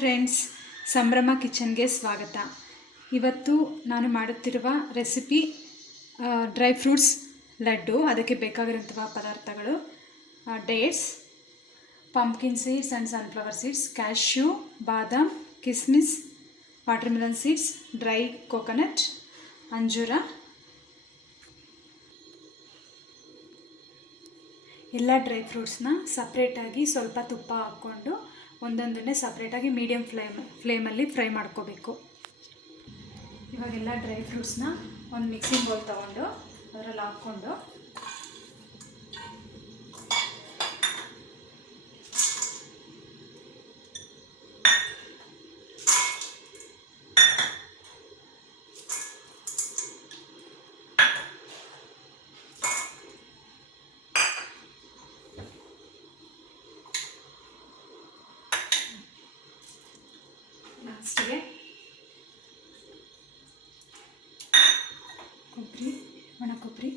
Friends, ಸಂಭ್ರಮ ಕಿಚನ್ಗೆ ಸ್ವಾಗತ. ಇವತ್ತು ನಾನು ಮಾಡುತ್ತಿರುವ ರೆಸಿಪಿ ಡ್ರೈ ಫ್ರೂಟ್ಸ್ ಲಡ್ಡು. ಅದಕ್ಕೆ ಬೇಕಾಗಿರುವಂತಹ ಪದಾರ್ಥಗಳು dates, pumpkin seeds and sunflower seeds, cashew, badam, ಕಿಸ್ಮಿಸ್, watermelon seeds, dry coconut, ಅಂಜೂರ. ಎಲ್ಲ ಡ್ರೈ ಫ್ರೂಟ್ಸ್ನ ಸಪ್ರೇಟಾಗಿ ಸ್ವಲ್ಪ ತುಪ್ಪ ಹಾಕ್ಕೊಂಡು ಒಂದೊಂದನ್ನೇ ಸಪ್ರೇಟಾಗಿ ಮೀಡಿಯಮ್ ಫ್ಲೇಮಲ್ಲಿ ಫ್ರೈ ಮಾಡ್ಕೋಬೇಕು. ಇವಾಗೆಲ್ಲ ಡ್ರೈ ಫ್ರೂಟ್ಸ್ನ ಒಂದು ಮಿಕ್ಸಿಂಗ್ ಬೌಲ್ ತೊಗೊಂಡು ಅದರಲ್ಲಿ ಹಾಕ್ಕೊಂಡು ಲಾಸ್ಟಿಗೆ ಕೊಬ್ಬರಿ, ಒಣ ಕೊಬ್ಬರಿ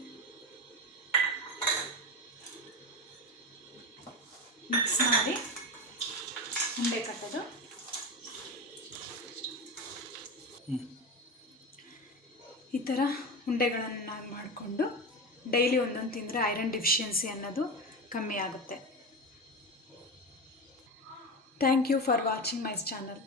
ಮಿಕ್ಸ್ ಮಾಡಿ ಉಂಡೆ ಕಟ್ಟೋದು. ಈ ಥರ ಉಂಡೆಗಳನ್ನು ಮಾಡಿಕೊಂಡು ಡೈಲಿ ಒಂದೊಂದು ತಿಂದರೆ ಐರನ್ ಡೆಫಿಷಿಯನ್ಸಿ ಅನ್ನೋದು ಕಮ್ಮಿ ಆಗುತ್ತೆ. Thank you for watching my channel.